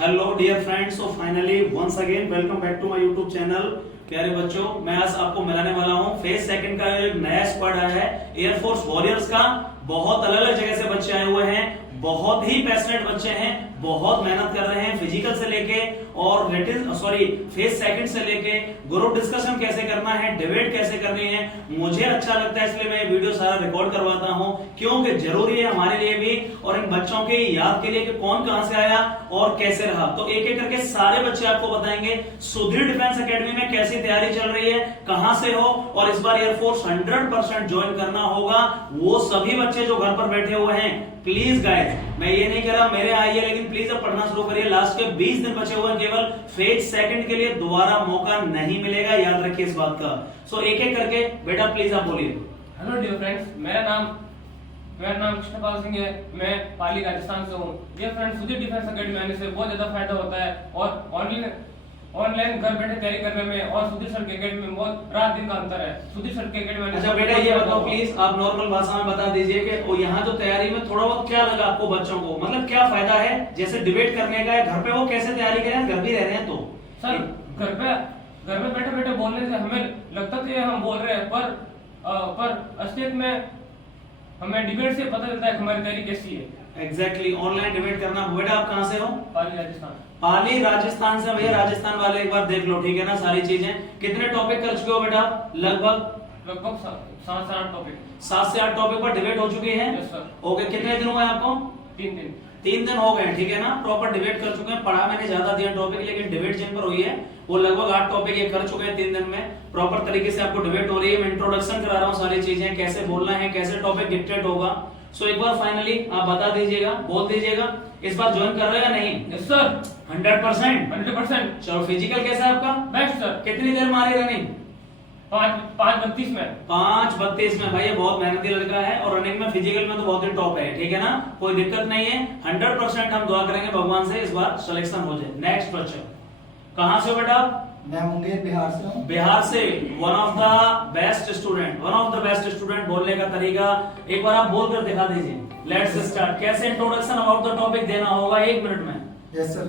Hello dear friends, so finally once again welcome back to my YouTube channel. प्यारे बच्चों, मैं आज आपको मिलाने वाला हूं फेज सेकंड का एक नया स्क्वाड आया है एयरफोर्स वॉरियर्स का। बहुत अलग अलग जगह से बच्चे आए हुए हैं, बहुत ही पैशनेट बच्चे हैं, बहुत मेहनत कर रहे हैं फिजिकल से लेके और फेज सेकंड से लेके ग्रुप डिस्कशन कैसे करना है, डिबेट कैसे करनी है। मुझे अच्छा लगता है इसलिए मैं ये वीडियो सारा रिकॉर्ड करवाता हूं, क्योंकि जरूरी है हमारे लिए भी और इन बच्चों के याद के लिए कि कौन कहां से आया और कैसे रहा। तो एक एक करके सारे बच्चे आपको बताएंगे सुदृढ़ डिफेंस एकेडमी में कैसी तैयारी चल रही है, कहां से हो, और इस बार एयरफोर्स 100% ज्वाइन करना होगा वो सभी बच्चे जो घर पर बैठे हुए हैं। प्लीज गाइस, मैं ये नहीं कह रहा मेरे आइए, लेकिन प्लीज अब पढ़ना शुरू करिए। लास्ट के 20 दिन बचे हुए हैं केवल, फेज सेकंड के लिए दोबारा मौका नहीं मिलेगा, याद रखिए इस बात का। सो एक एक करके बेटा प्लीज आप बोलिए। हेलो डियर फ्रेंड्स, मेरा नाम कृष्णपाल सिंह है। मैं पाली राजस्थान से हूँ। Dear friends, Sudhir defence academy आने से बहुत ज्यादा फायदा होता है और ऑनलाइन घर बैठे तैयारी करने में और सुधीर सर के एकेडमी में बहुत रात दिन का अंतर है। सुधीर सर के एकेडमी। अच्छा बेटा ये बताओ प्लीज, आप नॉर्मल भाषा में बता दीजिए कि यहाँ जो तैयारी में थोड़ा बहुत क्या लगा आपको बच्चों को, मतलब क्या फायदा है, जैसे डिबेट करने का है घर पे वो कैसे तैयारी करें, घर भी रह रहे हैं तो। सर घर पे बैठे बैठे बोलने से हमें लगता तो ये हम बोल रहे हैं, पर असलियत में हमें डिबेट से पता चलता है कि हमारी तैयारी कैसी है। एग्जैक्टली, ऑनलाइन डिबेट करना। बेटा आप कहाँ से हो? पाली राजस्थान। पाली राजस्थान से। भैया राजस्थान वाले एक बार देख लो, ठीक है ना, सारी चीजें। कितने टॉपिक कर चुके हो बेटा? लगभग 7 से 8 टॉपिक। 7 से 8 टॉपिक पर डिबेट हो चुकी है। Yes sir. ओके, कितने दिन हुए आपको? 3 दिन हो गए, ठीक है ना। प्रॉपर डिबेट कर चुके हैं। पढ़ा मैंने ज्यादा दिया टॉपिक, लेकिन डिबेट जिन पर हुई है वो लगभग 8 टॉपिक ये कर चुके हैं 3 दिन में। प्रॉपर तरीके से आपको डिबेट हो रही है। मैं इंट्रोडक्शन करा रहा हूँ, सारी चीजें कैसे बोलना है, कैसे टॉपिक डिक्टेट होगा। सो एक बार फाइनली आप बता दीजिएगा, बोल दीजिएगा, इस बार ज्वाइन कर रहे हैं या नहीं? Yes sir. 100%। चलो, फिजिकल कैसा है आपका? Best sir. कितनी देर मारी रनिंग? 5:32 में। 5:32 में। भाई ये बहुत मेहनती लड़का है और रनिंग में फिजिकल में तो बहुत ही टॉप है, ठीक है ना, कोई दिक्कत नहीं है। 100% हम दुआ करेंगे भगवान से इस बार सिलेक्शन हो जाए। नेक्स्ट बच्चा, कहां से हो बेटा? मैं मुंगेर बिहार से हूँ। बिहार से। One of the best student. बोलने का तरीका एक बार आप बोलकर दिखा दीजिए। Let's start. कैसे इंट्रोडक्शन अबाउट द टॉपिक देना होगा 1 मिनट में? Yes sir.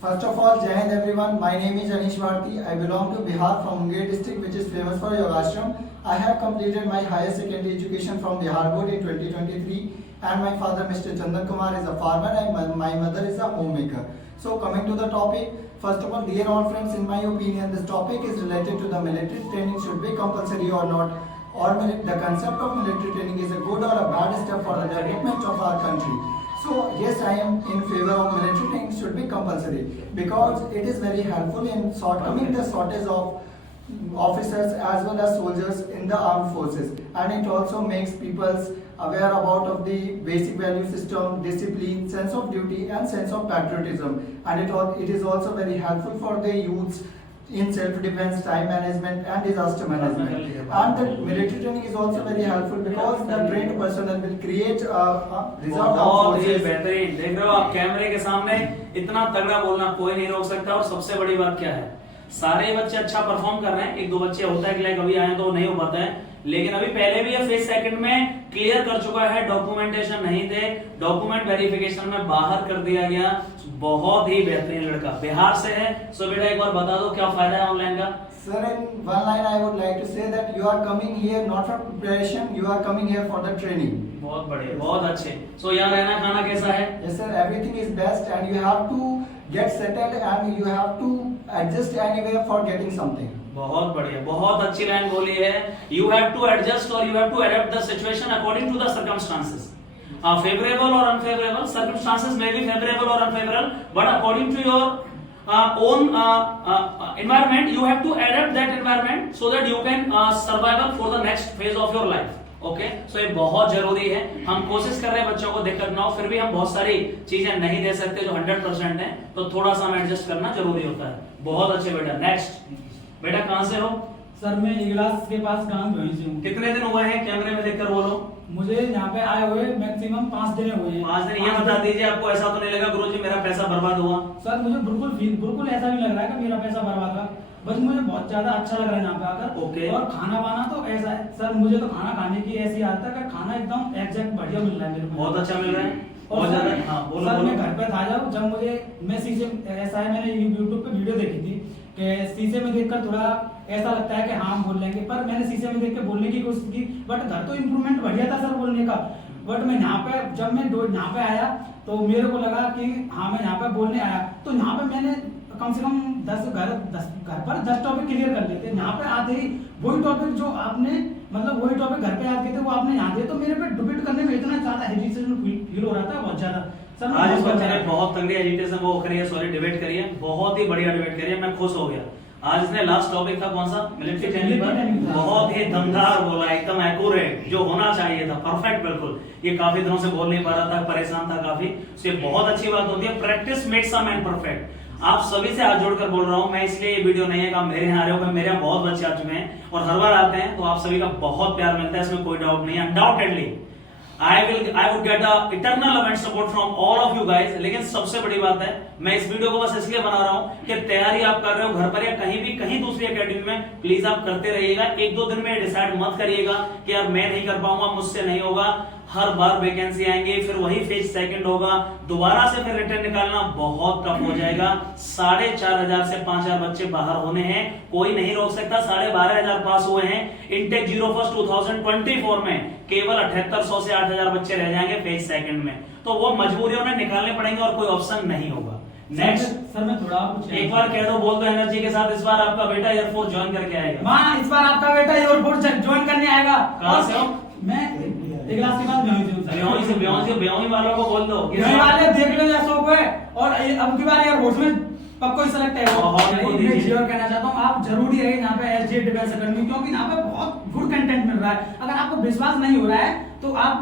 First of all, Jai Hind everyone. My name is Anish Bharti. I belong to Bihar from Munger district, which is famous for yoga ashram. I have completed my higher secondary education from Bihar board in 2023, and my father, Mr. Chandan Kumar, is a farmer, and my mother is a homemaker. So coming to the topic, first of all, dear all friends, in my opinion, this topic is related to the military training should be compulsory or not, or the concept of military training is a good or a bad step for the development of our country. So yes, I am in favor of military training should be compulsory because it is very helpful in coming the shortage of officers as well as soldiers in the armed forces, and it also makes people aware about of the basic value system, discipline, sense of duty and sense of patriotism, and it is also very helpful for the youths in self-defense, time management and disaster management. And the military training is also very helpful because the trained personnel will create a reserve बहुत ही forces. बेहतरीन। देख रहे हो आप कैमरे के सामने इतना तगड़ा बोलना कोई नहीं रोक सकता। और सबसे बड़ी बात क्या है, सारे बच्चे अच्छा परफॉर्म कर रहे हैं। एक दो बच्चे होता है कि लाइक अभी आए तो नहीं हो पाता है, लेकिन अभी पहले भी ये फेज सेकंड में क्लियर कर चुका है। डॉक्यूमेंटेशन नहीं थे, डॉक्यूमेंट वेरिफिकेशन में बाहर कर दिया गया। बहुत ही बेहतरीन लड़का, बिहार से है। सो बेटा एक बार बता दो क्या फायदा है ऑनलाइन का? Sir, in one line I would like to say that you are coming here not for preparation, you are coming here for the training. बहुत बढ़िया, बहुत अच्छे। सो यहाँ रहना खाना कैसा है? Yes sir, everything is best and you have to get settled and you have to adjust anywhere for getting something. बहुत बढ़िया, बहुत अच्छी लाइन बोली है। यू हैव टू एडजस्ट और you have to adopt the situation according to the circumstances. Favourable और unfavourable, circumstances में भी फेवरेबल और unfavourable, but according to your own environment you have to adapt that environment so that you can survive for the next phase of your life. Okay, so ये बहुत जरूरी है। हम कोशिश कर रहे हैं बच्चों को दिक्कत ना हो, फिर भी हम बहुत सारी चीजें नहीं दे सकते जो 100% है, तो थोड़ा सा हमें एडजस्ट करना जरूरी होता है। बहुत अच्छे बेटा। नेक्स्ट बेटा, कहां से हो? सर मैं इगलास के पास गांव वहीं से हूँ। कितने दिन हुए हैं? कैमरे में देखकर बोलो। मुझे यहाँ पे आए हुए मैक्सिमम 5 दिन हुए हैं। 5 दिन। ये बता दीजिए आपको ऐसा तो नहीं लगा गुरुजी मेरा पैसा बर्बाद हुआ? सर मुझे बिल्कुल ऐसा नहीं लग रहा है कि मेरा पैसा बर्बाद हुआ, बस मुझे बहुत ज्यादा अच्छा लग रहा है यहाँ पे आकर। ओके। और खाना वाना तो ऐसा है सर, मुझे तो खाना खाने की ऐसी आदत है कि खाना एकदम एग्जैक्ट बढ़िया मिल रहा है मेरे को। बहुत अच्छा मिल रहा है। और बहुत सर ज्यादा- हाँ, बोलो, सर बोलो। मैं घर पे था जब मुझे मैं शीशे ऐसा है, मैंने यूट्यूब पे वीडियो देखी थी कि शीशे में देखकर थोड़ा ऐसा लगता है कि हाँ हम बोल लेंगे, पर मैंने शीशे में देख के बोलने की कोशिश की, बट घर तो इम्प्रूवमेंट बढ़िया था सर बोलने का। बट मैं यहाँ पे जब मैं यहाँ पे आया तो मेरे को लगा कि हाँ मैं यहाँ पे बोलने आया, तो यहाँ पे मैंने कम से कम 10 घर पर 10 टॉपिक क्लियर कर लेते। यहाँ पे आते ही वही टॉपिक जो आपने मतलब वही टॉपिक घर पे याद किए थे वो आपने यहाँ दिए, तो मेरे पे डिबेट करने में इतना ज्यादा हेजिटेशन फील हो रहा था, बहुत ज्यादा। सर मैं आज बहुत इस बच्चे ने ज्यादा- बहुत तगड़ी एजिटेशन वो करी है, सॉरी डिबेट करी है, बहुत ही बढ़िया डिबेट करी है, मैं खुश हो गया। आज इसने लास्ट टॉपिक था कौन सा, मिलिट्री ट्रेनिंग पर, Military training। बहुत ही दमदार बोला, एकदम एक्यूरेट जो होना चाहिए था, परफेक्ट बिल्कुल। ये काफी दिनों से बोल नहीं पा रहा था, परेशान था काफी, तो ये बहुत अच्छी बात होती है, practice makes a man perfect. आप सभी से हाथ जोड़कर बोल रहा हूं मैं, इसलिए ये वीडियो नहीं है कि आप मेरे यहाँ आ रहे हो, मेरे यहाँ बहुत बच्चे आ चुके हैं और हर बार आते हैं, तो आप सभी का बहुत प्यार मिलता है, इसमें कोई डाउट नहीं है, undoubtedly I would get a eternal love and support from all of you guys। लेकिन सबसे बड़ी बात है, मैं इस वीडियो को बस इसलिए बना रहा हूं कि तैयारी आप कर रहे हो घर पर या कहीं भी कहीं दूसरी एकेडमी में, प्लीज आप करते रहिएगा। एक दो दिन में डिसाइड मत करिएगा कि यार मैं नहीं कर पाऊंगा, मुझसे नहीं होगा। हर बार वैकेंसी आएंगे, फिर वही फेज सेकंड होगा, दोबारा से फिर रिटर्न निकालना बहुत टफ हो जाएगा। 4,500 से 5,000 बच्चे बाहर होने हैं, कोई नहीं रोक सकता। 12,500 पास हुए हैं। इनटेक 01 2024 में केवल 7,800 से 8,000 बच्चे रह जाएंगे फेज सेकंड में, तो वो मजबूरियों ने निकालने पड़ेंगे और कोई ऑप्शन नहीं होगा। नेक्स्ट सर मैं थोड़ा कुछ एक बार कह दो, बोल दो एनर्जी के साथ, इस बार आपका बेटा एयरफोर्स ज्वाइन करके आएगा। माँ इस बार आपका बेटा एयरपोर्ट ज्वाइन करने आएगा। कहाँ से हो? मैं एक क्लास के बाद ब्योही वालों को बोल दो कि ब्योही वाले देख लो जैसा है, और अब की बार एयरपोर्ट में पक्का ही सेलेक्ट है वो। बहुत मैं बहुत ये दीजिए। श्योर कहना चाहता हूँ, आप जरूरी है यहाँ पे एसजे डिफेंस अकेडमी, क्योंकि यहाँ पे बहुत गुड कंटेंट मिल रहा है। अगर आपको विश्वास नहीं हो रहा है तो आप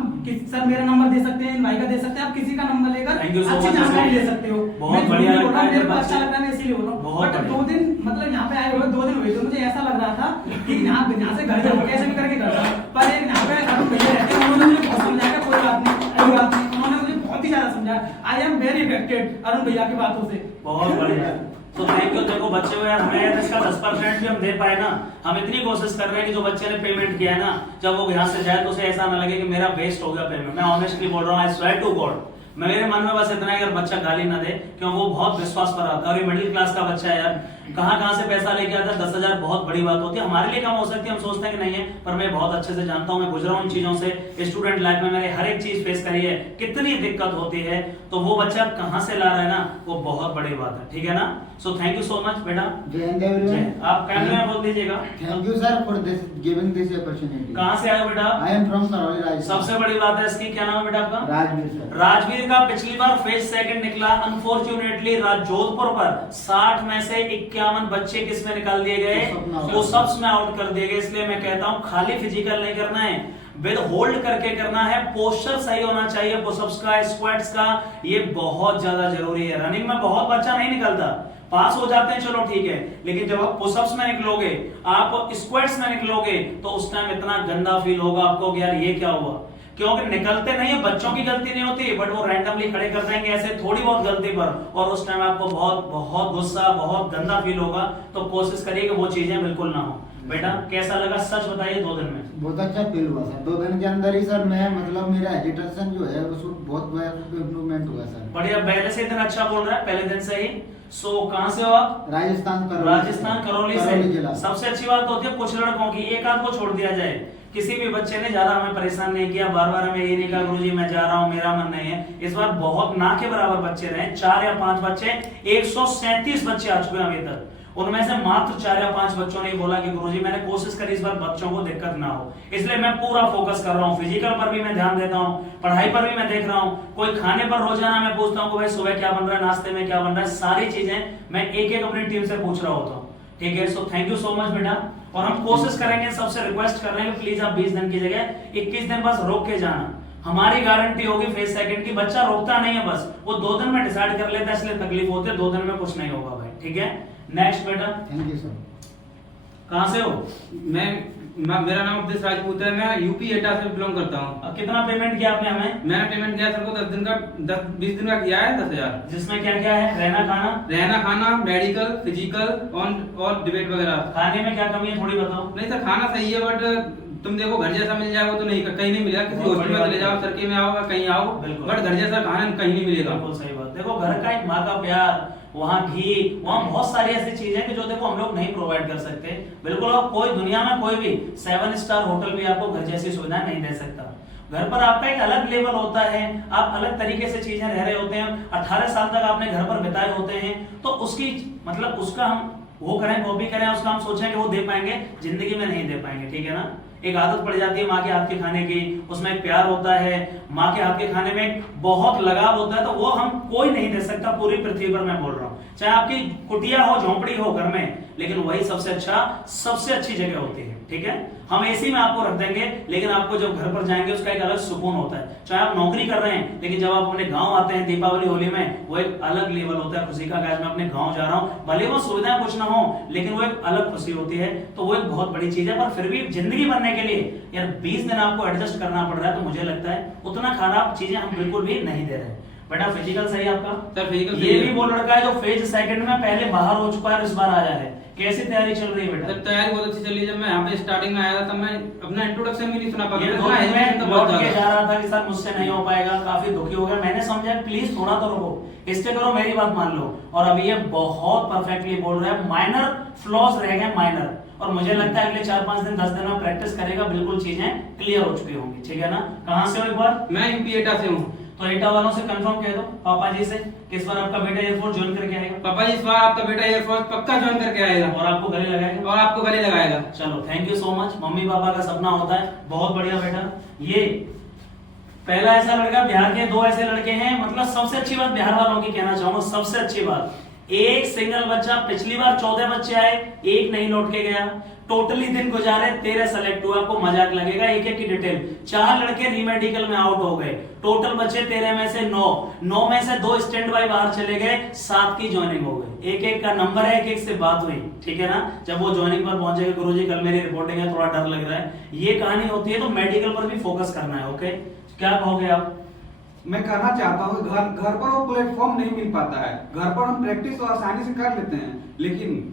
सर मेरा नंबर दे सकते हैं, इन भाई का दे सकते हैं, आप किसी का नंबर लेकर Thank you so अच्छी much, जानकारी ले सकते हो। बहुत मैं बढ़िया बोल रहा हूँ, मेरे को लगता है अच्छा लग रहा है, मैं इसीलिए बोल रहा हूँ। बहुत बट बढ़िया। 2 दिन मतलब यहाँ पे आए हुए 2 दिन हुए, तो मुझे ऐसा लग रहा था कि यहाँ से घर जाऊँ कैसे भी करके करता, पर एक यहाँ पे अरुण भैया रहते हैं, उन्होंने मुझे बहुत समझाया, कोई बात नहीं कोई बात नहीं, उन्होंने मुझे बहुत ही ज्यादा समझाया। I am very affected Arun भैया की बातों से। बहुत बढ़िया। तो थैंक यू। देखो बच्चे को यार, हमें यार इसका 10% भी हम दे पाए ना, हम इतनी कोशिश कर रहे हैं कि जो बच्चे ने पेमेंट किया है ना, जब वो यहाँ से जाए तो उसे ऐसा ना लगे कि मेरा वेस्ट हो गया पेमेंट। मैं ऑनेस्टली बोल रहा हूँ, आई स्वेयर टू गॉड, मेरे मन में बस इतना है कि बच्चा गाली ना दे, क्योंकि वो बहुत विश्वास पर आता है। और ये मिडिल क्लास का बच्चा है यार, कहाँ से पैसा लेके आता है। 10,000 बहुत बड़ी बात होती है, हमारे लिए कम हो सकती है, हम सोचते हैं कि नहीं है, पर मैं बहुत अच्छे से जानता हूँ, मैं गुजरा हूँ इन चीजों से। स्टूडेंट लाइफ में मैंने हर एक चीज फेस करी है, कितनी दिक्कत होती है, तो वो बच्चा कहाँ से ला रहा है ना, वो बहुत बड़ी बात है। ठीक है ना? So thank you so much बेटा। जय हिंद एवरीवन। आप कैमरे में बोल दीजिएगा। Thank you sir for this giving this opportunity. कहाँ से आए हो बेटा? I am from Karauli Rajasthan. सबसे बड़ी बात है इसकी, क्या नाम है बेटा आपका? राजवीर सर। राजवीर का पिछली बार फेज सेकंड निकला, अनफॉर्चुनेटली जोधपुर पर 60 में से 51 बच्चे किसमें निकाल दिए गए, पुशअप्स में आउट कर दिए गए। इसलिए मैं कहता हूं खाली फिजिकल नहीं करना है, विद होल्ड करके करना है, पोस्चर सही होना चाहिए पुशअप्स का, स्क्वाट्स का, ये बहुत ज्यादा जरूरी है। रनिंग में बहुत बच्चा नहीं निकलता, पास हो जाते हैं चलो ठीक है, लेकिन जब आप पुशअप्स में निकलोगे, आप स्क्वाट्स में निकलोगे, तो उस टाइम इतना गंदा फील होगा आपको कि यार ये क्या हुआ, क्योंकि निकलते नहीं है, बच्चों की गलती नहीं होती, बट वो रैंडमली खड़े कर देंगे ऐसे थोड़ी बहुत गलती पर, और उस टाइम आपको बहुत बहुत गुस्सा, बहुत गंदा फील होगा। तो कोशिश करिए कि वो चीजें बिल्कुल ना हो। बेटा कैसा लगा, सच बताइए 2 दिन में? बहुत अच्छा फील हुआ सर। 2 दिन के अंदर ही सर मैं मतलब मेरा एजिटेशन जो है उसको बहुत इम्प्रूवमेंट हुआ सर। बढ़िया, पहले से इतना अच्छा बोल रहा है, पहले दिन से ही। सो कहाँ से हो आप? राजस्थान करौली। राजस्थान करौली जिला। से। सबसे अच्छी बात होती है कुछ लड़कों की, एक आध को छोड़ दिया जाए, किसी भी बच्चे ने ज्यादा हमें परेशान नहीं किया, बार बार हमें ये नहीं कहा गुरुजी मैं जा रहा हूँ, मेरा मन नहीं है। इस बार बहुत ना के बराबर बच्चे रहे, 4 या 5 बच्चे, 137 बच्चे आ चुके हैं अभी तक। उनमें से मात्र 4 या 5 बच्चों ने बोला कि गुरुजी मैंने कोशिश करी इस बार बच्चों को दिक्कत ना हो, इसलिए मैं पूरा फोकस कर रहा हूँ। फिजिकल पर भी मैं ध्यान देता हूँ, पढ़ाई पर भी मैं देख रहा हूँ, कोई खाने पर रोजाना मैं पूछता हूँ कि भाई सुबह क्या बन रहा है, नाश्ते में क्या बन रहा है, सारी चीजें मैं एक एक अपनी टीम से पूछ रहा होता हूँ। ठीक है, so thank you so much बेटा। और हम कोशिश करेंगे, सबसे रिक्वेस्ट कर रहे हैं कि प्लीज आप 20 दिन की जगह 21 दिन बस रोक के जाना, हमारी गारंटी होगी फेज सेकंड की। बच्चा रोकता नहीं है, बस वो 2 दिन में डिसाइड कर लेता है, इसलिए तकलीफ होती है, 2 दिन में कुछ नहीं होगा भाई। ठीक है, नेक्स्ट बेटा। Thank you sir. कहाँ से हो? मेरा नाम अब्दुल राजपूत है, मैं यूपी एटा से बिलोंग करता हूँ। कितना पेमेंट किया आपने हमें? मैंने पेमेंट किया सर को 20 दिन का किया है, 10,000। जिसमें क्या क्या है? रहना खाना, मेडिकल, फिजिकल और डिबेट वगैरह। खाने में क्या कमी है थोड़ी बताओ। नहीं सर खाना सही है, बट तुम देखो घर जैसा मिल जाएगा तो नहीं, कहीं नहीं मिलेगा। किसी बहुत हॉस्टल बड़ी में चले बात जाओ, है। सरके में आओ, कहीं आओ, बिल्कुल। बट घर जैसा खाना कहीं नहीं मिलेगा। बिल्कुल सही बात। देखो घर का एक माँ का प्यार, वहाँ घी, वहाँ बहुत सारी ऐसी चीजें हैं कि जो देखो हम लोग नहीं प्रोवाइड कर सकते। बिल्कुल, और कोई दुनिया में कोई भी 7 स्टार होटल भी आपको घर जैसी सुविधा नहीं दे सकता। घर पर आपका एक अलग लेवल होता है, आप अलग तरीके से चीजें रह रहे होते हैं। 18 साल तक आपने घर पर बिताए होते हैं, तो उसकी मतलब उसका हम वो करें, कॉपी करें, उसका हम सोचें कि वो दे पाएंगे, जिंदगी में नहीं दे पाएंगे। ठीक है ना। एक आदत पड़ जाती है माँ के हाथ के खाने की, उसमें एक प्यार होता है, माँ के हाथ के खाने में बहुत लगाव होता है, तो वो हम कोई नहीं दे सकता पूरी पृथ्वी पर। मैं बोल रहा हूँ, चाहे आपकी कुटिया हो, झोंपड़ी हो घर में, लेकिन वही सबसे अच्छा, सबसे अच्छी जगह होती है। ठीक है, हम एसी में आपको रख देंगे, लेकिन आपको जब घर पर जाएंगे उसका एक अलग सुकून होता है। चाहे आप नौकरी कर रहे हैं, लेकिन जब आप अपने गांव आते हैं दीपावली होली में, वो एक अलग लेवल होता है खुशी का। आज मैं अपने गांव जा रहा हूं, भले वो सुविधाएं कुछ ना हो, लेकिन वो एक अलग खुशी होती है। तो वो एक बहुत बड़ी चीज है। पर फिर भी जिंदगी बनने के लिए यार 20 दिन आपको एडजस्ट करना पड़ रहा है, तो मुझे लगता है उतना खराब चीजें हम बिल्कुल भी नहीं दे रहे। बेटा फिजिकल सही है आपका? सर फिजिकल ये भी वो लड़का है जो फेज सेकंड में पहले बाहर हो चुका है, इस बार आया है। कैसी तैयारी चल रही है बेटा? सर तैयारी बहुत अच्छी चली। जब मैं यहाँ पे स्टार्टिंग में आया था, तब मैं अपना इंट्रोडक्शन भी नहीं सुना पाता ये था। दो दिन में hesitation था लौट बहुत के ज्यादा। जा रहा था कि सर मुझसे नहीं हो पाएगा, काफी दुखी हो गया। मैंने समझा प्लीज थोड़ा तो रुको, इससे करो, मेरी बात मान लो। और अभी ये बहुत परफेक्टली बोल रहा है। माइनर फ्लॉज रह गए, माइनर, और मुझे लगता है अगले 4-5 दिन 10 दिन में प्रैक्टिस करेगा, बिल्कुल चीजें क्लियर हो चुकी होंगी। ठीक है ना। कहां से हो एक बार? मैं यूपी एटा से हूँ। तो एटा वालों से कंफर्म कह दो पापा जी से कि इस बार आपका बेटा एयरफोर्स ज्वाइन करके आएगा, पापा जी इस बार आपका बेटा एयरफोर्स पक्का ज्वाइन करके आएगा और आपको गले लगाएगा, और आपको गले लगाएगा। चलो thank you so much. Mummy papa का सपना होता है, बहुत बढ़िया बेटा। ये पहला ऐसा लड़का, बिहार के 2 ऐसे लड़के हैं। मतलब सबसे अच्छी बात बिहार वालों की कहना चाहूंगा, सबसे अच्छी बात, एक सिंगल बच्चा। पिछली बार 14 बच्चे आए, एक नहीं लौट के गया। टोटली दिन गुजारे, 13 सेलेक्ट हुआ। आपको मजाक लगेगा, एक एक की डिटेल। 4 लड़के रीमेडिकल में आउट हो गए। टोटल बच्चे 13 में से 9 में से 2 स्टैंड बाय बाहर चले गए, 7 की ज्वाइनिंग हो गई। एक एक का नंबर है, एक एक से बात हुई। ठीक है ना। जब वो ज्वाइनिंग पर पहुंचेगा, गुरुजी कल मेरी रिपोर्टिंग है, थोड़ा डर लग रहा है, ये कहानी होती है। तो मेडिकल पर भी फोकस करना है। ओके, क्या कहोगे आप? मैं कहना चाहता हूँ घर पर वो प्लेटफॉर्म नहीं मिल पाता है। घर पर हम प्रैक्टिस तो आसानी से कर लेते हैं, लेकिन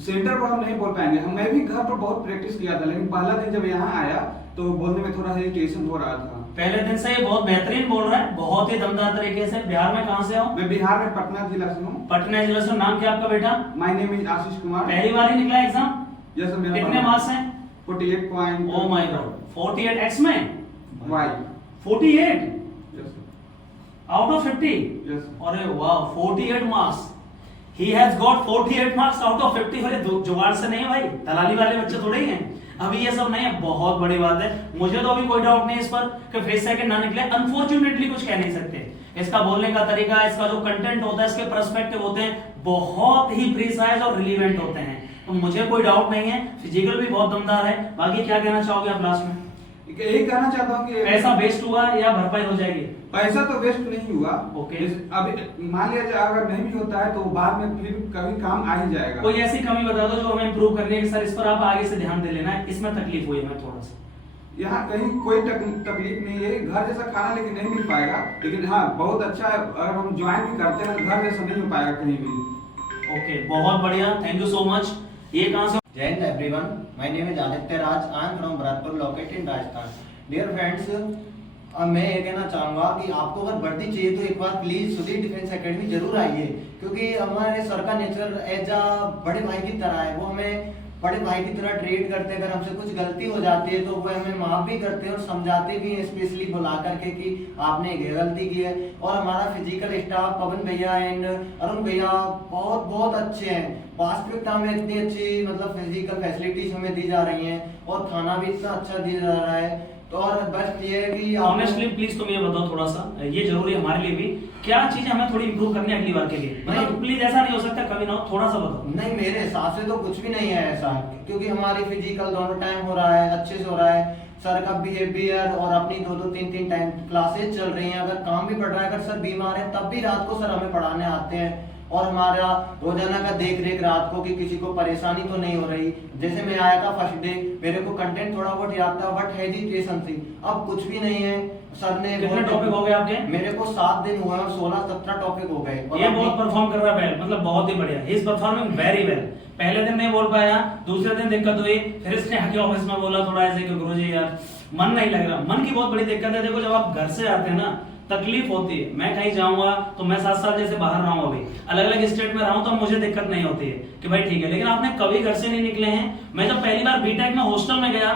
सेंटर पर हम नहीं बोल पाएंगे। मैं भी घर पर बहुत प्रैक्टिस किया था, लेकिन पहला दिन जब यहाँ आया तो बोलने में थोड़ा हेजिटेशन हो रहा था। पहले दिन से ये बहुत बेहतरीन बोल रहा है, बहुत ही दमदार तरीके से। बिहार में कहां से हो? मैं बिहार में पटना जिला से हूँ। पटना जिला से। नाम क्या आपका बेटा? My name is Ashish Kumar. पहली बार ही निकला एग्जाम? Yes sir. कितने मार्क्स हैं? 48 point. Oh my god, 48 X में Y. 48 yes sir. Out of 50? Yes. अरे वाह, 48 marks. He has got 48 marks out of 50। अरे जुगाड़ से नहीं भाई, दलाली वाले बच्चे थोड़े ही हैं। अभी ये सब नहीं है, बहुत बड़ी बात है। मुझे तो अभी कोई डाउट नहीं इस पर कि फेज सेकंड ना निकले। अनफॉर्चुनेटली कुछ कह नहीं सकते। इसका बोलने का तरीका, इसका जो कंटेंट होता है, इसके पर्सपेक्टिव होते हैं, बहुत ही प्रिसाइज और रिलीवेंट होते हैं। तो मुझे कोई डाउट नहीं है, फिजिकल भी बहुत दमदार है। बाकी क्या कहना चाहोगे आप लास्ट में? यही कहना चाहता हूँ कि पैसा वेस्ट हुआ या भरपाई हो जाएगी? पैसा तो वेस्ट नहीं हुआ। ओके। अभी मान लिया जाए अगर नहीं भी होता है तो बाद में फिर कभी काम आ ही जाएगा। कोई ऐसी कमी बता दो जो हमें इंप्रूव करनी है कि सर इस पर आप आगे से ध्यान दे लेना है, इसमें तकलीफ हुई है थोड़ा सा। यहाँ कहीं कोई तकलीफ नहीं है। घर जैसा खाना लेकिन नहीं मिल पाएगा, लेकिन हाँ बहुत अच्छा है। अगर हम ज्वाइन भी करते हैं तो घर जैसा नहीं हो पाएगा कहीं भी। ओके, बहुत बढ़िया, थैंक यू सो मच। ये कहां से? Jai Hind everyone, my name is Aditya Raj. I am from Bharatpur, located in Rajasthan. Dear friends, मैं ये कहना चाहूँगा कि आपको अगर वर्दी चाहिए तो एक बार प्लीज सुधीर डिफेंस एकेडमी जरूर आइए, क्योंकि हमारे सर का नेचर एज अ बड़े भाई की तरह है। वो हमें बड़े भाई की तरह ट्रीट करते हैं। अगर हमसे कुछ गलती हो जाती है तो वो हमें माफ भी करते हैं और समझाते भी हैं, स्पेशली बुला करके कि आपने ये गलती की है। और हमारा फिजिकल स्टाफ पवन भैया एंड अरुण भैया बहुत बहुत अच्छे हैं। वास्तविकता में इतनी अच्छी मतलब फिजिकल फैसिलिटीज हमें दी जा रही हैं और खाना भी इतना अच्छा दिया जा रहा है। तो और बस ये है कि ऑनेस्टली प्लीज तुम ये बताओ थोड़ा सा, ये जरूरी है हमारे लिए भी, क्या चीज हमें थोड़ी इंप्रूव करनी है अगली बार के लिए? मतलब प्लीज ऐसा नहीं हो सकता कभी ना हो, थोड़ा सा बताओ। नहीं, मेरे हिसाब से तो कुछ भी नहीं है ऐसा, क्योंकि हमारी फिजिकल दोनों टाइम हो रहा है, अच्छे से हो रहा है। सर का बिहेवियर और अपनी 2-2 3-3 टाइम क्लासेस चल रही हैं। अगर काम भी पढ़ रहा है, अगर सर बीमार है तब भी रात को सर हमें पढ़ाने आते हैं। और हमारा रोजाना का देख रेख रात को कि किसी को परेशानी तो नहीं हो रही। जैसे मैं आया था फर्स्ट डे, मेरे को कंटेंट थोड़ा बहुत याद था बट हेजिटेशन थी। अब कुछ भी नहीं है। सर ने कितने टॉपिक हो गए आपके? मेरे को 7 दिन हुए और 16-17 टॉपिक हो गए। ये बहुत परफॉर्म कर रहा है, मतलब बहुत ही बढ़िया। He is performing very well. पहले दिन नहीं बोल पाया, दूसरे दिन दिक्कत हुई, फिर इसने आके ऑफिस में बोला थोड़ा ऐसे कि गुरुजी यार मन नहीं लग रहा। मन की बहुत बड़ी दिक्कत है। देखो जब आप घर से आते हैं ना तकलीफ होती है। मैं कहीं जाऊंगा तो मैं 7 साल जैसे बाहर रहा हूं, अभी अलग अलग स्टेट में रहा हूं, तो मुझे दिक्कत नहीं होती है कि भाई ठीक है। लेकिन आपने कभी घर से नहीं निकले हैं। मैं जब पहली बार बीटेक में हॉस्टल में गया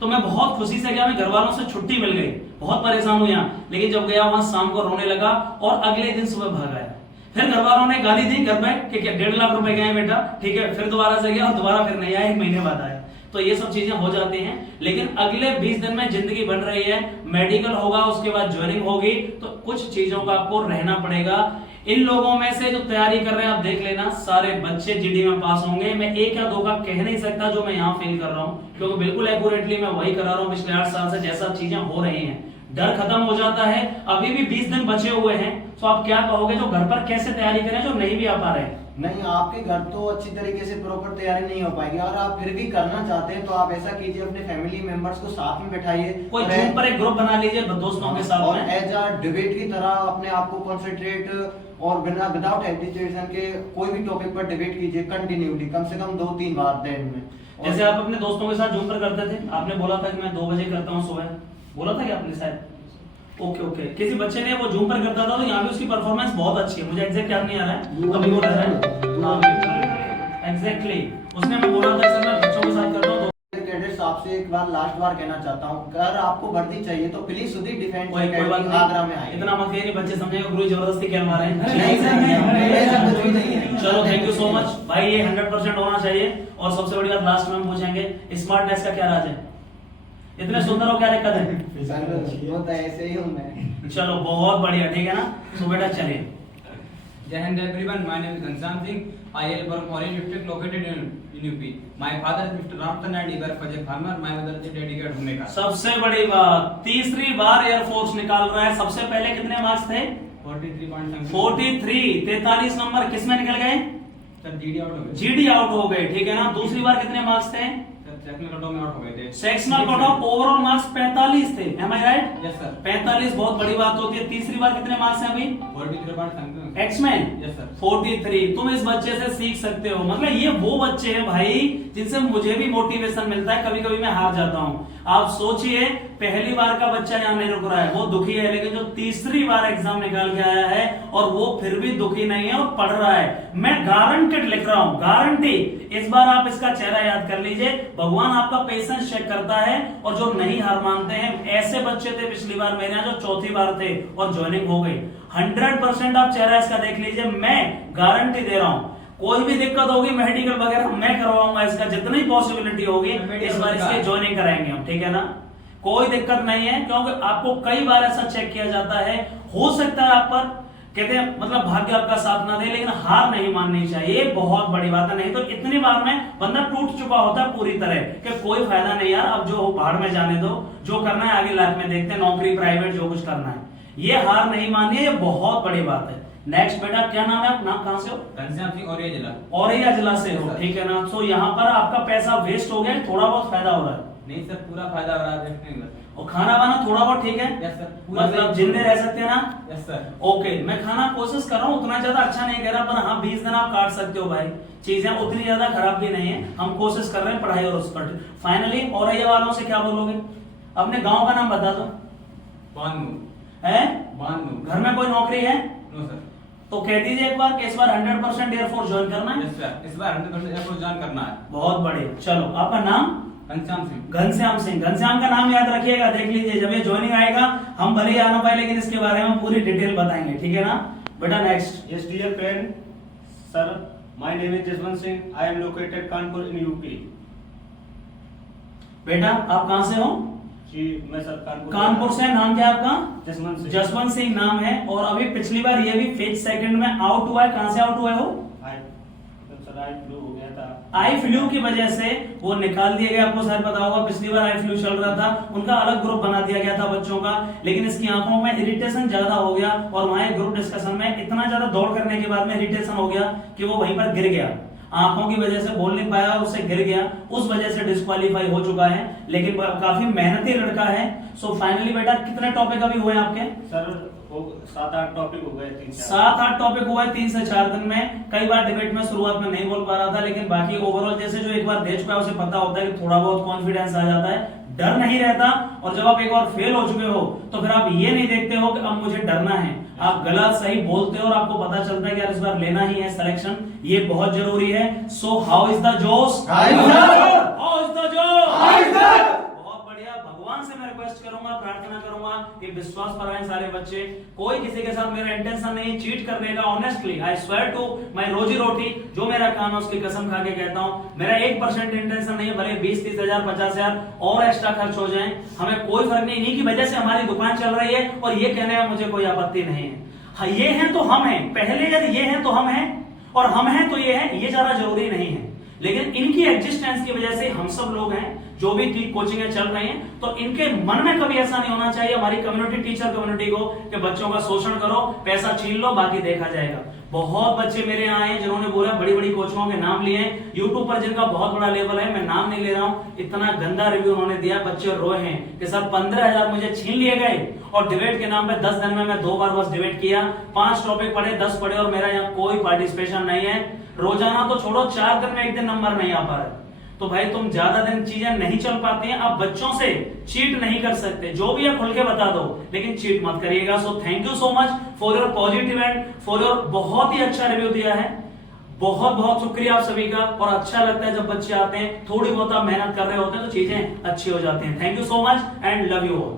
तो मैं बहुत खुशी से गया, मैं घर वालों से छुट्टी मिल गई, बहुत परेशान हुआ। लेकिन जब गया वहां शाम को रोने लगा और अगले दिन सुबह भाग आया। फिर घर वालों ने गाली दी घर में कि 1.5 लाख रुपए गए बेटा, ठीक है। फिर दोबारा से गया और दोबारा फिर नहीं आया, 1 महीने बाद आया। तो ये सब चीजें हो जाती हैं। लेकिन अगले 20 दिन में जिंदगी बन रही है, मेडिकल होगा, उसके बाद ज्वाइनिंग होगी, तो कुछ चीजों का आपको रहना पड़ेगा। इन लोगों में से जो तैयारी कर रहे हैं आप देख लेना, सारे बच्चे जीडी में पास होंगे। मैं 1 या 2 का कह नहीं सकता जो मैं यहाँ फील कर रहा हूँ, क्योंकि बिल्कुल एक्यूरेटली मैं वही करा रहा हूँ पिछले 8 साल से जैसा चीजें हो रही हैं। डर खत्म हो जाता है। अभी भी 20 दिन बचे हुए हैं, तो आप क्या कहोगे जो घर पर कैसे तैयारी करें जो नहीं भी आ पा रहे हैं? नहीं, आपके घर तो अच्छी तरीके से प्रॉपर तैयारी नहीं हो पाएगी। और आप फिर भी करना चाहते हैं तो आप ऐसा कीजिए, अपने फैमिली मेंबर्स को साथ में बैठाइए, कोई जूम पर एक ग्रुप बना लीजिए दोस्तों के साथ और में। एज अ डिबेट की तरह अपने आप को कंसंट्रेट और बिना विदाउट हेजिटेशन के कोई भी टॉपिक पर डिबेट कीजिए कंटिन्यूली, कम से कम 2-3 बार दिन में। जैसे आप अपने दोस्तों के साथ जूम पर करते थे, आपने बोला था कि मैं 2 बजे करता हूँ सुबह, बोला था कि आपने शायद? ओके। किसी बच्चे ने वो जूम पर करता था तो यहाँ भी उसकी परफॉर्मेंस बहुत अच्छी है। मुझे एग्जैक्ट याद नहीं आ रहा है, अभी बोला था एग्जैक्टली उसने मैं बोला था सर मैं बच्चों के साथ करता हूँ। कैडेट्स आपसे एक बार लास्ट बार कहना चाहता हूँ, अगर आपको भर्ती चाहिए तो प्लीज सुधीर डिफेंस कोई बात एकेडमी नहीं, आगरा में आइए। इतना मत कहिए बच्चे समझेंगे गुरु जबरदस्ती क्या मारे हैं। नहीं सर, ऐसा कुछ भी नहीं है। चलो थैंक यू सो मच भाई, ये 100% होना चाहिए। और सबसे बड़ी बात लास्ट में हम पूछेंगे, स्मार्टनेस का क्या राज है? इतने सुंदर हो, क्या दिक्कत है? सर वो तो ऐसे ही हूँ मैं। चलो बहुत बढ़िया, ठीक है ना। तो बेटा चलिए। Jai Hind everyone, my name is Ghanshyam Singh. I hail from Orange district located in UP. My father is Mr. Ramchandra and he was a farmer. My mother is a dedicated homemaker. सबसे बड़ी बात, तीसरी बार air force निकाल रहा है। सबसे पहले कितने मार्क्स थे? 43.something. 43, 43 नंबर किसमें निकल गए? सर जीडी आउट हो गए। जीडी आउट हो गए, ठीक है ना। दूसरी बार कितने मार्क्स थे? सर सेक्शनल कट ऑफ में आउट हो गए थे। Sectional cut off overall marks 45 थे, एम आई राइट? Yes sir. 45 बहुत बड़ी बात होती है। तीसरी बार कितने मार्क्स हैं अभी? 43.something. एक्स में? Yes sir. 43। तुम इस बच्चे से सीख सकते हो। मतलब ये वो बच्चे हैं भाई जिनसे मुझे भी मोटिवेशन मिलता है। कभी कभी मैं हार जाता हूँ। आप सोचिए, पहली बार का बच्चा यहाँ नहीं रुक रहा है, वो दुखी है। लेकिन जो तीसरी बार एग्जाम निकाल के आया है और वो फिर भी दुखी नहीं है और पढ़ रहा है, मैं गारंटेड लिख रहा हूँ, गारंटी। इस बार आप इसका चेहरा याद कर लीजिए। भगवान आपका पेशेंस चेक करता है। और जो नहीं हार मानते हैं, ऐसे बच्चे थे पिछली बार मेरे यहाँ जो चौथी बार थे और ज्वाइनिंग हो गई। 100% आप चेहरा इसका देख लीजिए, मैं गारंटी दे रहा हूँ। कोई भी दिक्कत होगी मेडिकल वगैरह मैं करवाऊंगा, इसका जितनी पॉसिबिलिटी होगी इस बार इसकी ज्वाइनिंग कराएंगे हम, ठीक है ना। कोई दिक्कत नहीं है, क्योंकि आपको कई बार ऐसा चेक किया जाता है। हो सकता है आप पर कहते हैं मतलब भाग्य आपका साथ ना दे, लेकिन हार नहीं माननी चाहिए, बहुत बड़ी बात है। नहीं तो इतनी बार में बंदा टूट चुका होता है पूरी तरह कि कोई फायदा नहीं यार, अब जो हो भाड़ में जाने दो, जो करना है आगे लाइफ में देखते हैं, नौकरी प्राइवेट जो कुछ करना है। ये हार नहीं माननी है, ये बहुत बड़ी बात है। नेक्स्ट बेटा क्या नाम है आपका? कहां से हो? घनश्याम सिंह औरैया जिला। औरैया जिला से हो, ठीक है ना। तो यहाँ पर आपका पैसा वेस्ट हो गया, थोड़ा बहुत फायदा हो रहा है? नहीं सर, पूरा फायदा हो रहा है, देखते हैं। और खाना वाना थोड़ा बहुत ठीक है? यस सर, पूरा मतलब जिंदे रह सकते हैं ना? Yes sir. ओके, मैं खाना कोशिश कर रहा हूँ, उतना ज्यादा अच्छा नहीं कह रहा, पर हाँ 20 दिन आप काट सकते हो भाई, चीजें उतनी ज्यादा खराब भी नहीं है। हम कोशिश कर रहे हैं पढ़ाई और उस पर। फाइनली औरैया वालों से क्या बोलोगे? अपने गाँव का नाम बता दो। बानू है? बानू। घर में कोई नौकरी है? No sir. तो कह दीजिए एक बार कि इस बार 100% एयरफोर्स ज्वाइन करना है। यस सर, इस बार 100% एयरफोर्स ज्वाइन करना है। बहुत बढ़िया। चलो आपका नाम? घनश्याम सिंह। घनश्याम सिंह। घनश्याम का नाम याद रखिएगा, देख लीजिए जब ये ज्वाइनिंग आएगा, हम भले ही आना पाए लेकिन इसके बारे में पूरी डिटेल बताएंगे, ठीक है ना बेटा। Next. Yes, dear parent, sir, my name is Jaswant Singh. I am located Kanpur in UP. बेटा आप कहां से हो? जी, मैं सर कानपुर से। नाम क्या है आपका? जसवंत सिंह। जसवंत सिंह नाम है। और अभी पिछली बार ये भी फेज सेकंड में आउट हुआ है। कहां से आउट हुआ है वो? सर आई फ्लू हो गया था। आई फ्लू की वजह से वो निकाल दिए गए। आपको शायद पता होगा पिछली बार आई फ्लू चल रहा था, उनका अलग ग्रुप बना दिया गया था बच्चों का। लेकिन इसकी आंखों में इरिटेशन ज्यादा हो गया और वहां ग्रुप डिस्कशन में इतना ज्यादा दौड़ करने के बाद में इरिटेशन हो गया कि वो वहीं पर गिर गया। आंखों की वजह से बोल नहीं पाया, उससे गिर गया, उस वजह से डिस्क्वालीफाई हो चुका है। लेकिन काफी मेहनती लड़का है। सो फाइनली बेटा कितने टॉपिक अभी हुए आपके? सर 7-8 टॉपिक हो गए 3-4। 7-8 टॉपिक हुआ है 3 से 4 दिन में। कई बार डिबेट में शुरुआत में नहीं बोल पा रहा था, लेकिन बाकी ओवरऑल जैसे जो एक बार दे चुका है उसे पता होता है कि थोड़ा बहुत कॉन्फिडेंस आ जाता है, डर नहीं रहता। और जब आप एक बार फेल हो चुके हो तो फिर आप ये नहीं देखते हो कि अब मुझे डरना है, आप गलत सही बोलते हो और आपको पता चलता है कि यार इस बार लेना ही है सिलेक्शन, ये बहुत जरूरी है। सो हाउ इज द जोश? हाउ इज द जोश? बहुत बढ़िया। भगवान से मैं रिक्वेस्ट करूंगा, प्रार्थना करूंगा कि विश्वास पर आए सारे बच्चे। कोई किसी के साथ मेरा इंटेंशन नहीं चीट करने का। Honestly I swear to my रोजी रोटी, जो मेरा काम है उसकी कसम खा के कहता हूं, मेरा 1% इंटेंशन नहीं है। भले 20-30 हजार 50 हजार और एक्स्ट्रा खर्च हो जाए, हमें कोई फर्क नहीं। इन्हीं की वजह से हमारी दुकान चल रही है और ये कहने में मुझे कोई आपत्ति नहीं है। हाँ, ये हैं तो हम हैं, पहले यदि ये हैं तो हम हैं और हम हैं तो ये हैं, ये ज्यादा जरूरी नहीं है। लेकिन इनकी एग्जिस्टेंस की वजह से हम सब लोग हैं, जो भी कोचिंगें चल रही हैं, तो इनके मन में कभी ऐसा नहीं होना चाहिए हमारी कम्युनिटी, टीचर कम्युनिटी को, कि बच्चों का शोषण करो, पैसा छीन लो, बाकी देखा जाएगा। बहुत बच्चे मेरे यहाँ आए जिन्होंने बोला, बड़ी बड़ी कोचिंगों के नाम लिए हैं यूट्यूब पर, जिनका बहुत बड़ा लेवल है, मैं नाम नहीं ले रहा हूँ। इतना गंदा रिव्यू उन्होंने दिया, बच्चे रोए हैं कि सर 15,000 मुझे छीन लिए गए और डिबेट के नाम पे 10 दिन में मैं 2 बार बस डिबेट किया, 5 टॉपिक पढ़े, 10 पढ़े और मेरा यहाँ कोई पार्टिसिपेशन नहीं है। रोजाना तो छोड़ो, 4 दिन में 1 दिन नंबर नहीं आ पा रहा। तो भाई तुम ज्यादा दिन चीजें नहीं चल पाती हैं, आप बच्चों से चीट नहीं कर सकते। जो भी है खुल के बता दो, लेकिन चीट मत करिएगा। So thank you so much for your positive and for your बहुत ही अच्छा रिव्यू दिया है। बहुत बहुत शुक्रिया आप सभी का। और अच्छा लगता है जब बच्चे आते हैं, थोड़ी बहुत आप मेहनत कर रहे होते हैं तो चीजें अच्छी हो जाती हैं। Thank you so much and love you all.